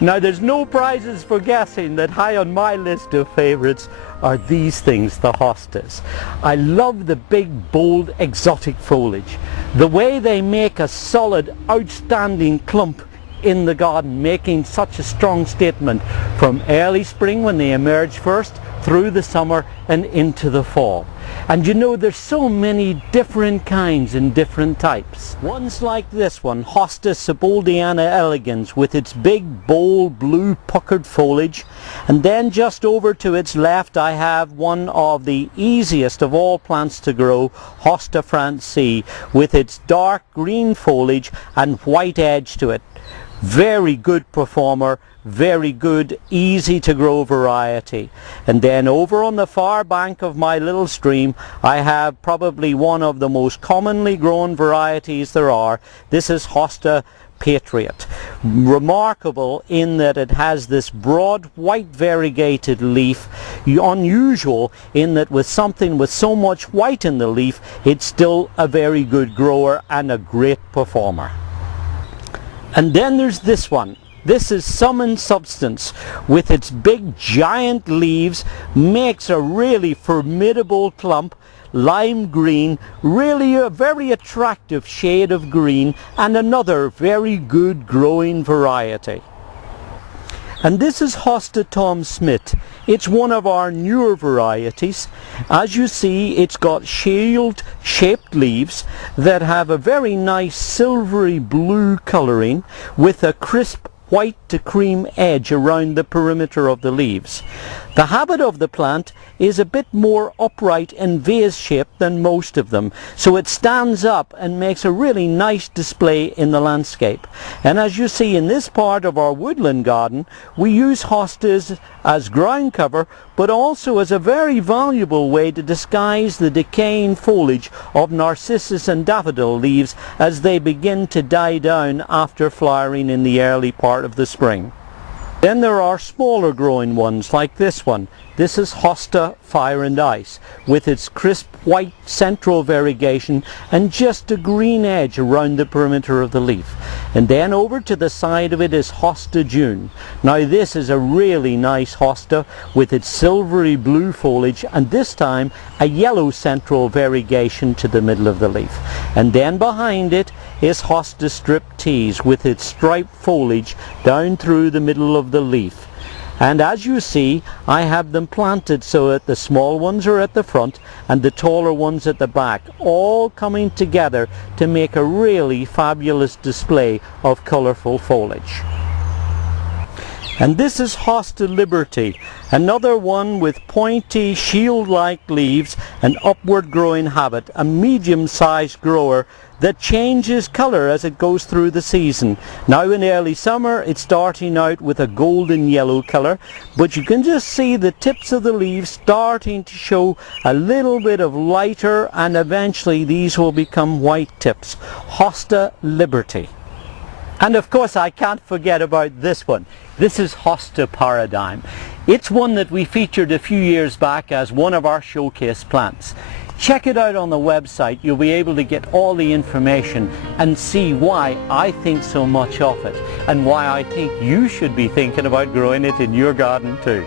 Now there's no prizes for guessing that high on my list of favourites are these things, the hostas. I love the big, bold, exotic foliage. The way they make a solid, outstanding clump in the garden, making such a strong statement from early spring when they emerge first, through the summer and into the fall. And you know, there's so many different kinds and different types. One's like this one, Hosta Sieboldiana elegans, with its big, bold, blue puckered foliage. And then just over to its left I have one of the easiest of all plants to grow, Hosta Francese, with its dark green foliage and white edge to it. Very good performer, very good, easy to grow variety. And then over on the far bank of my little stream I have probably one of the most commonly grown varieties there are. This is Hosta Patriot. Remarkable in that it has this broad white variegated leaf, unusual in that with something with so much white in the leaf it's still a very good grower and a great performer. And then there's this one. This is Sum Substance, with its big giant leaves, makes a really formidable clump, lime green, really a very attractive shade of green, and another very good growing variety. And this is Hosta Tom Smith. It's one of our newer varieties. As you see, it's got shield shaped leaves that have a very nice silvery blue colouring with a crisp white to cream edge around the perimeter of the leaves. The habit of the plant is a bit more upright and vase shaped than most of them, so it stands up and makes a really nice display in the landscape. And as you see in this part of our woodland garden, we use hostas as ground cover, but also as a very valuable way to disguise the decaying foliage of narcissus and daffodil leaves as they begin to die down after flowering in the early part of the spring. Then there are smaller growing ones like this one. This is Hosta Fire and Ice, with its crisp white central variegation and just a green edge around the perimeter of the leaf. And then over to the side of it is Hosta June. Now this is a really nice hosta with its silvery blue foliage and this time a yellow central variegation to the middle of the leaf. And then behind it is Hosta Striptease with its striped foliage down through the middle of the leaf. And as you see, I have them planted so that the small ones are at the front and the taller ones at the back, all coming together to make a really fabulous display of colourful foliage. And this is Hosta Liberty, another one with pointy shield-like leaves and upward growing habit, a medium-sized grower that changes colour as it goes through the season. Now in early summer it's starting out with a golden yellow colour, but you can just see the tips of the leaves starting to show a little bit of lighter, and eventually these will become white tips. Hosta Liberty. And of course I can't forget about this one. This is Hosta Paradigm. It's one that we featured a few years back as one of our showcase plants. Check it out on the website. You'll be able to get all the information and see why I think so much of it and why I think you should be thinking about growing it in your garden too.